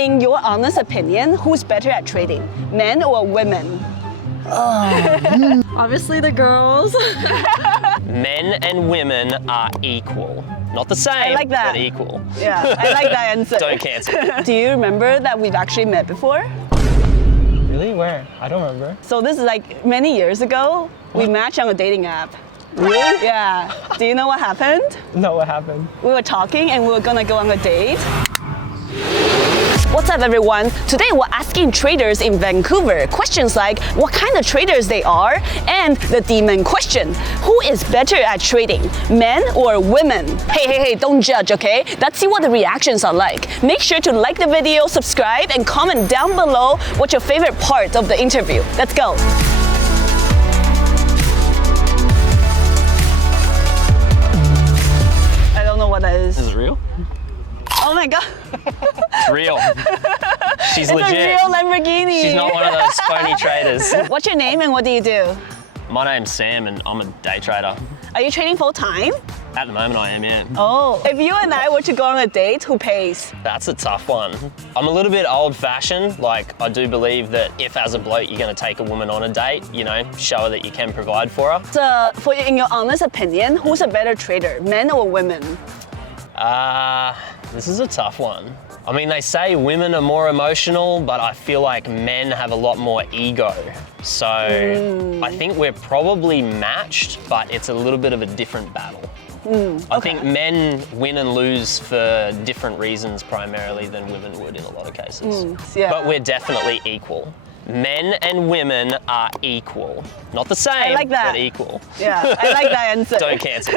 In your honest opinion, who's better at trading, men or women? Obviously the girls. Men and women are equal. Not the same, I like that. but equal. Yeah, I like that answer. Don't cancel. Do you remember that we've actually met before? Really? Where? I don't remember. So this is like many years ago. We matched on a dating app. Really? Yeah. Do you know what happened? No, what happened? We were talking and we were gonna go on a date. What's up everyone? Today we're asking traders in Vancouver questions like what kind of traders they are and the demon question. Who is better at trading, men or women? Hey, don't judge, okay? Let's see what the reactions are like. Make sure to like the video, subscribe, and comment down below what's your favorite part of the interview. Let's go. I don't know what that is. Is it real? Oh my god. It's real. She's It's legit. a real Lamborghini. She's not one of those phony traders. What's your name and what do you do? My name's Sam and I'm a day trader. Are you trading full time? At the moment I am, yeah. Oh, if you and I were to go on a date, who pays? That's a tough one. I'm a little bit old-fashioned. Like, I do believe that if as a bloke you're gonna take a woman on a date, you know, show her that you can provide for her. So, in your honest opinion, who's a better trader, men or women? This is a tough one. I mean, they say women are more emotional, but I feel like men have a lot more ego. So I think we're probably matched, but it's a little bit of a different battle. I think men win and lose for different reasons primarily than women would in a lot of cases. Yeah. But we're definitely equal. Men and women are equal. Not the same, I like that. but equal. Yeah, I like that answer. Don't cancel.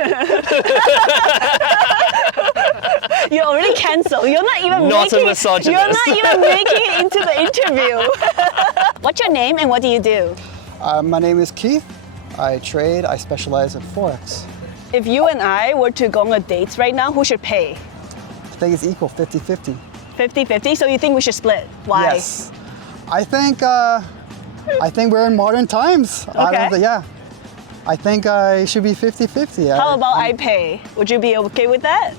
You already cancelled. You're not even Not a making misogynist. You're not even making it into the interview. What's your name and what do you do? My name is Keith. I trade. I specialize in Forex. If you and I were to go on a date right now, who should pay? I think it's equal, 50-50. 50-50, so you think we should split? Why? Yes. I think we're in modern times. Okay. Yeah. I think it should be 50-50. How about I pay? Would you be okay with that?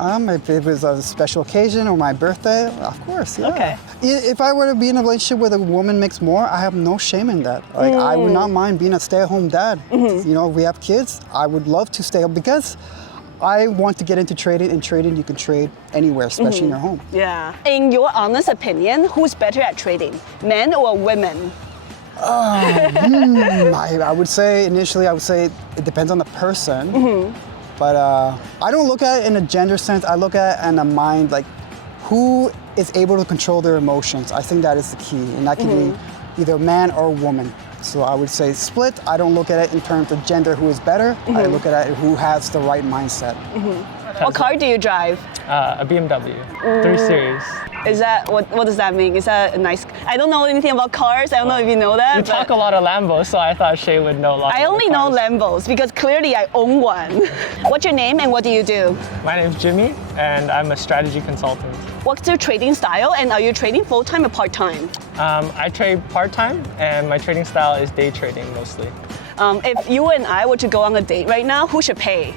If it was a special occasion or my birthday, of course, yeah. Okay. If I were to be in a relationship where the woman makes more, I have no shame in that. Like, I would not mind being a stay-at-home dad. You know, if we have kids, I would love to stay home because I want to get into trading. In trading, you can trade anywhere, especially in your home. Yeah. In your honest opinion, who's better at trading, men or women? I would say, initially, it depends on the person. But I don't look at it in a gender sense. I look at it in a mind, like who is able to control their emotions. I think that is the key. And that can be either a man or a woman. So I would say split. I don't look at it in terms of gender, who is better. I look at it who has the right mindset. What car do you drive? A BMW 3 Series. Is that, what does that mean? Is that a nice, I don't know anything about cars. I don't know if you know that. You but talk a lot of Lambos, so I thought Shay would know a lot. I only know Lambos because clearly I own one. What's your name and what do you do? My name's Jimmy, and I'm a strategy consultant. What's your trading style and are you trading full-time or part-time? I trade part-time, and my trading style is day trading mostly. If you and I were to go on a date right now, who should pay?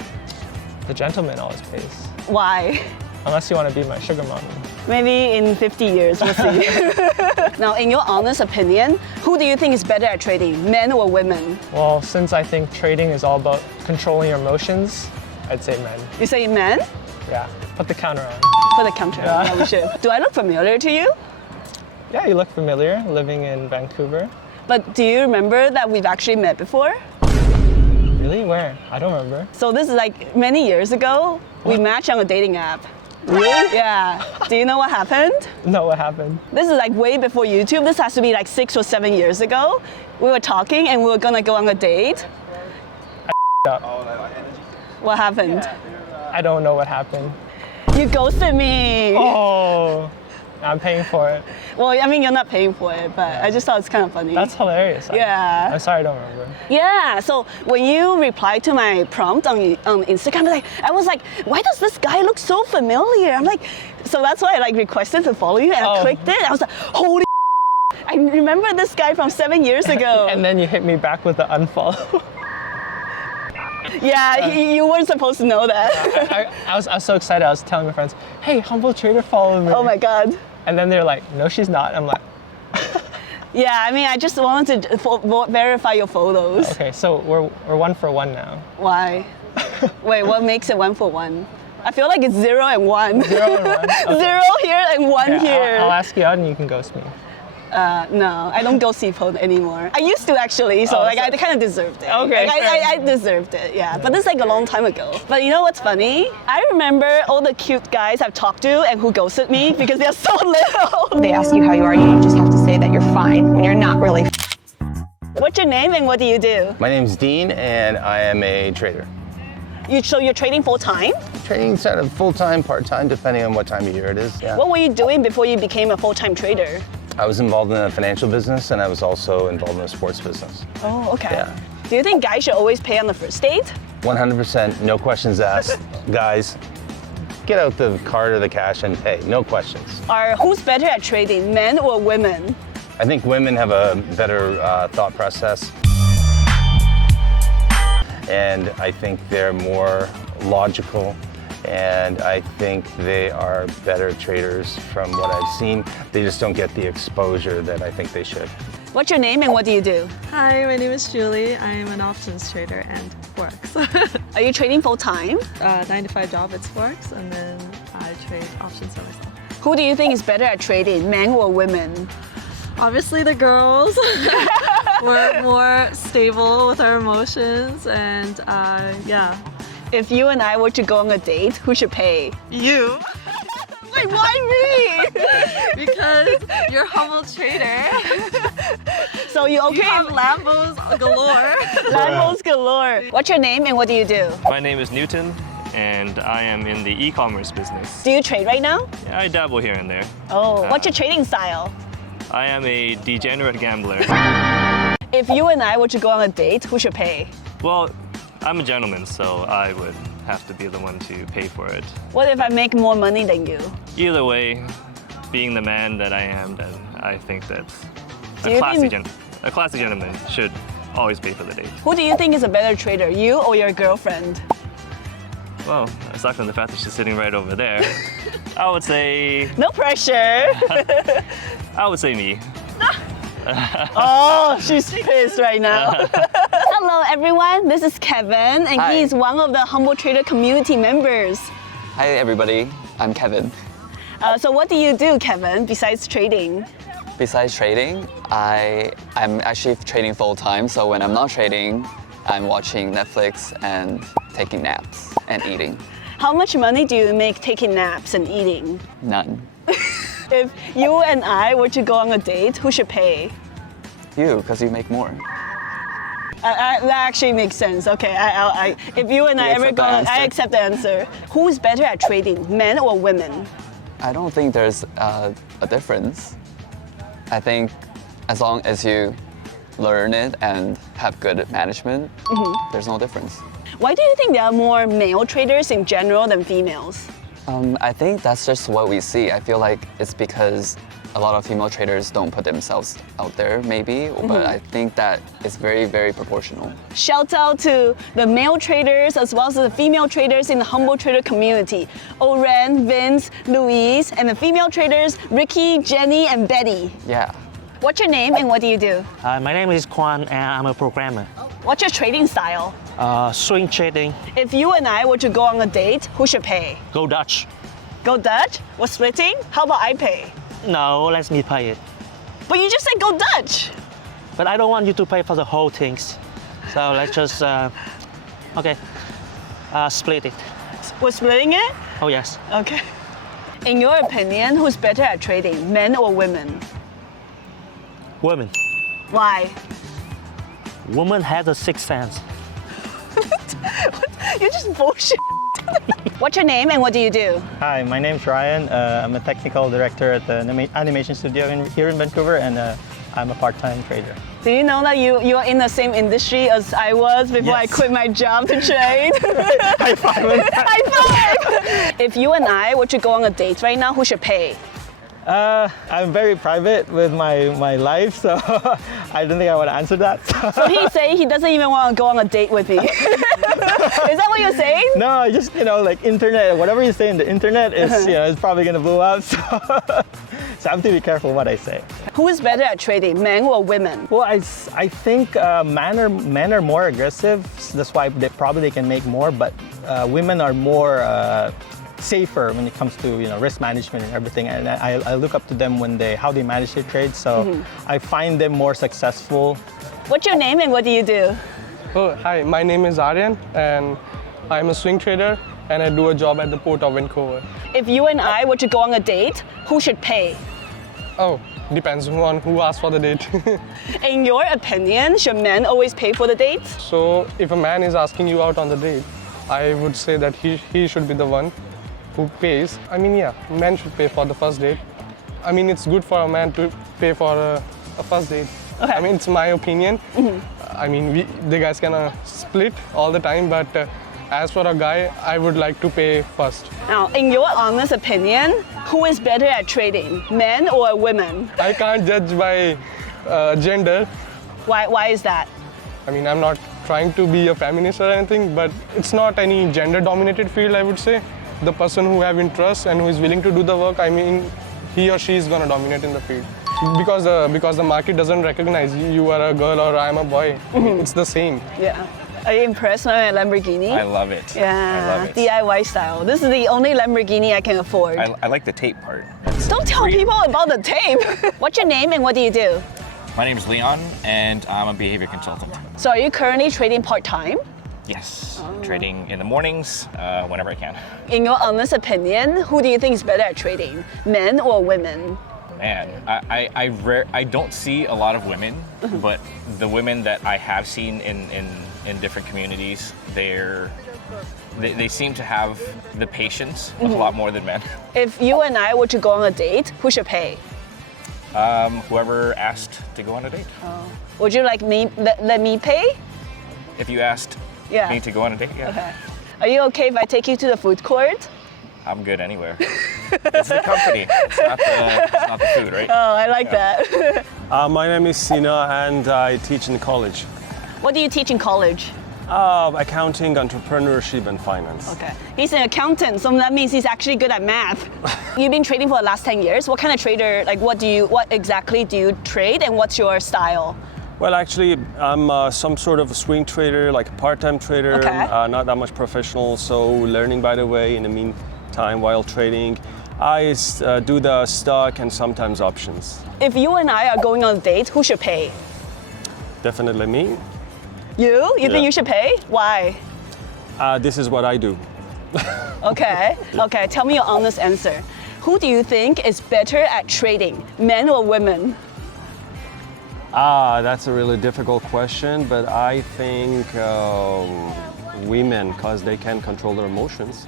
The gentleman always pays, Why? unless you want to be my sugar mommy. Maybe in 50 years, we'll see. Now, in your honest opinion, who do you think is better at trading, men or women? Well, since I think trading is all about controlling your emotions, I'd say men. You say men? Yeah, put the counter on. For the counter, yeah. We should. Do I look familiar to you? Yeah, you look familiar, living in Vancouver. But do you remember that we've actually met before? Really? Where? I don't remember. So this is like many years ago. We matched on a dating app. Really? Yeah. Do you know what happened? No, what happened? This is like way before YouTube. This has to be like 6 or 7 years ago. We were talking and we were gonna go on a date. Up. What happened? I don't know what happened. You ghosted me. Oh, I'm paying for it. Well, I mean, you're not paying for it, but I just thought it's kind of funny. That's hilarious. Yeah. I'm sorry, I don't remember. Yeah, so when you replied to my prompt on Instagram, I was like, why does this guy look so familiar? I'm like, so that's why I like requested to follow you and I clicked it. I was like, holy I remember this guy from 7 years ago. And then you hit me back with the unfollow. Yeah, you weren't supposed to know that. I was so excited. I was telling my friends, hey, Humble Trader followed me. Oh my God. And then they're like, no, she's not. I'm like, Yeah, I mean, I just wanted to verify your photos. okay, so we're 1 for 1 now. Why? Wait, what makes it 1 for 1? I feel like it's 0 and 1. 0 and 1. Okay. 0 here and 1 Yeah, here. I'll ask you out and you can ghost me. No, I don't go CPO anymore. I used to actually, so I kind of deserved it. Okay, Like, I deserved it, yeah. But this is like a long time ago. But you know what's funny? I remember all the cute guys I've talked to and who ghosted me because they're so little. They ask you how you are, you just have to say that you're fine when you're not really. What's your name and what do you do? My name's Dean and I am a trader. So you're trading full time? Trading sort of full-time, part-time, depending on what time of year it is. Yeah. What were you doing before you became a full-time trader? I was involved in a financial business and I was also involved in a sports business. Oh, okay. Yeah. Do you think guys should always pay on the first date? 100%, no questions asked. Guys, get out the card or the cash and pay, no questions. Who's better at trading, men or women? I think women have a better thought process. And I think they're more logical, and I think they are better traders from what I've seen. They just don't get the exposure that I think they should. What's your name and what do you do? Hi, my name is Julie. I'm an options trader and Forex. Are you trading full time? 9 to 5 job, it's Forex, and then I trade options by myself. Who do you think is better at trading, men or women? Obviously the girls. We're more stable with our emotions and yeah. If you and I were to go on a date, who should pay? You. Wait, why me? Because you're a humble trader. So you okay? You have Lambos galore. Lambos galore. What's your name and what do you do? My name is Newton, and I am in the e-commerce business. Do you trade right now? Yeah, I dabble here and there. Oh, what's your trading style? I am a degenerate gambler. If you and I were to go on a date, who should pay? Well, I'm a gentleman, so I would have to be the one to pay for it. What if I make more money than you? Either way, being the man that I am, then I think that Do you a classy gentleman should always pay for the date. Who do you think is a better trader, you or your girlfriend? Well, aside from the fact that she's sitting right over there, I would say No pressure. me. Oh, she's pissed right now. Hello everyone, this is Kevin and Hi. he's one of the Humble Trader community members. Hi everybody, I'm Kevin. So what do you do, Kevin, besides trading? Besides trading, I'm actually trading full time, so when I'm not trading, I'm watching Netflix and taking naps and eating. How much money do you make taking naps and eating? None. If you and I were to go on a date, who should pay? You, because you make more. That actually makes sense. Okay, if you and I You ever accept go the on, answer? I accept the answer. Who's better at trading, men or women? I don't think there's a difference. I think as long as you learn it and have good management, there's no difference. Why do you think there are more male traders in general than females? I think that's just what we see. I feel like it's because a lot of female traders don't put themselves out there, maybe, but I think that it's very, very proportional. Shout out to the male traders as well as the female traders in the Humble Trader community. Oren, Vince, Louise, and the female traders, Ricky, Jenny, and Betty. Yeah. What's your name and what do you do? My name is Quan and I'm a programmer. What's your trading style? Swing trading, If you and I were to go on a date, who should pay? go Dutch. Go Dutch? We're splitting? How about I pay? No, let me pay it. But you just said go Dutch. But I don't want you to pay for the whole things. So let's just, okay, split it. We're splitting it? Oh yes, Okay. In your opinion, who's better at trading, men or women? women. Why? Woman has a sixth sense. You're just bullshit. What's your name and what do you do? Hi, my name's Ryan. I'm a technical director at the animation studio here in Vancouver, and I'm a part-time trader. Do you know that you're in the same industry as I was before I Yes. quit my job to trade? High five! High five! If you and I were to go on a date right now, who should pay? I'm very private with my life, so I don't think I want to answer that. So he's saying he doesn't even want to go on a date with me. Is that what you're saying? No, just like internet, whatever you say in the internet is it's probably gonna blow up. So I have to be careful what I say. Who is better at trading, men or women? Well, I think men are more aggressive. That's why they can make more. But women are more safer when it comes to risk management and everything. And I look up to them how they manage their trades. So I find them more successful. What's your name and what do you do? Oh, hi, my name is Aryan and I'm a swing trader and I do a job at the port of Vancouver. If you and I were to go on a date, who should pay? Oh, depends on who asks for the date. In your opinion, should men always pay for the date? So if a man is asking you out on the date, I would say that he should be the one who pays. I mean, yeah, men should pay for the first date. I mean, it's good for a man to pay for a first date. Okay. I mean, it's my opinion. I mean, the guys can split all the time, but as for a guy, I would like to pay first. Now, in your honest opinion, who is better at trading, men or women? I can't judge by gender. Why is that? I mean, I'm not trying to be a feminist or anything, but it's not any gender-dominated field, I would say. The person who have interest and who is willing to do the work, I mean, he or she is going to dominate in the field. Because the market doesn't recognize you are a girl or I'm a boy. I mean, it's the same. Yeah. Are you impressed by my Lamborghini? I love it. Yeah, I love it. DIY style. This is the only Lamborghini I can afford. I like the tape part. Don't tell people about the tape. What's your name and what do you do? My name is Leon and I'm a behavior consultant. So are you currently trading part-time? Yes, trading in the mornings, whenever I can. In your honest opinion, who do you think is better at trading, men or women? Man, I don't see a lot of women, but the women that I have seen in different communities, they seem to have the patience a lot more than men. If you and I were to go on a date, who should pay? Whoever asked to go on a date. Would you like me let me pay? If you asked me to go on a date, yeah. Okay. Are you okay if I take you to the food court? I'm good anywhere. It's the company, it's not the food, right? Oh, I like that. My name is Sina and I teach in college. What do you teach in college? Accounting, entrepreneurship and finance. Okay. He's an accountant, so that means he's actually good at math. You've been trading for the last 10 years. What kind of trader, like what exactly do you trade and what's your style? Well, actually, I'm some sort of a swing trader, like a part-time trader, not that much professional, so learning by the way in the meantime while trading. I do the stock and sometimes options. If you and I are going on a date, who should pay? Definitely me. You? You think you should pay? Why? This is what I do. Okay. Okay, tell me your honest answer. Who do you think is better at trading, men or women? That's a really difficult question, but I think women, because they can control their emotions.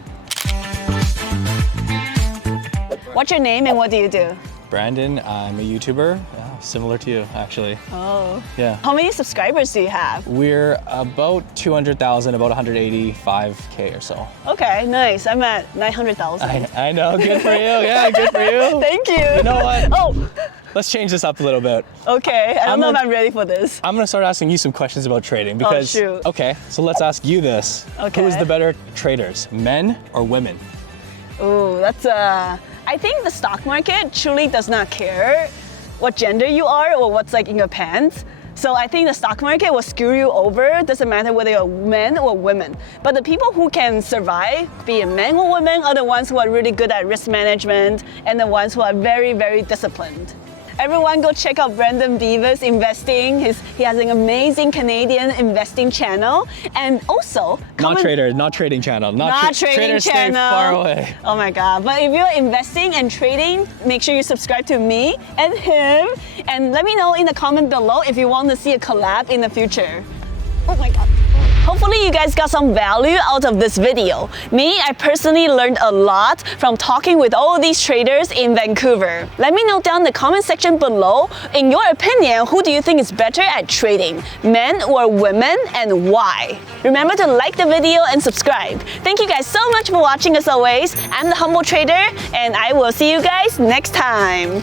What's your name and what do you do? Brandon, I'm a YouTuber, similar to you actually. Oh. Yeah. How many subscribers do you have? We're about 200,000, about 185K or so. Okay, nice. I'm at 900,000. I know, good for you. Yeah, good for you. Thank you. You know what? Oh. Let's change this up a little bit. Okay, I don't know if I'm ready for this. I'm gonna start asking you some questions about trading because, okay, so let's ask you this. Okay. Who is the better traders, men or women? Ooh, that's I think the stock market truly does not care what gender you are or what's like in your pants. So I think the stock market will screw you over. Doesn't matter whether you're men or women. But the people who can survive, be it men or women, are the ones who are really good at risk management and the ones who are very, very disciplined. Everyone go check out Brandon Beaver's investing. He has an amazing Canadian investing channel. And also, not trading channel. Not trading traders channel. Stay far away. Oh my God. But if you're investing and trading, make sure you subscribe to me and him. And let me know in the comment below if you want to see a collab in the future. Oh my God. Hopefully you guys got some value out of this video. Me, I personally learned a lot from talking with all these traders in Vancouver. Let me know down in the comment section below, in your opinion, who do you think is better at trading, men or women, and why? Remember to like the video and subscribe. Thank you guys so much for watching as always. I'm the Humble Trader, and I will see you guys next time.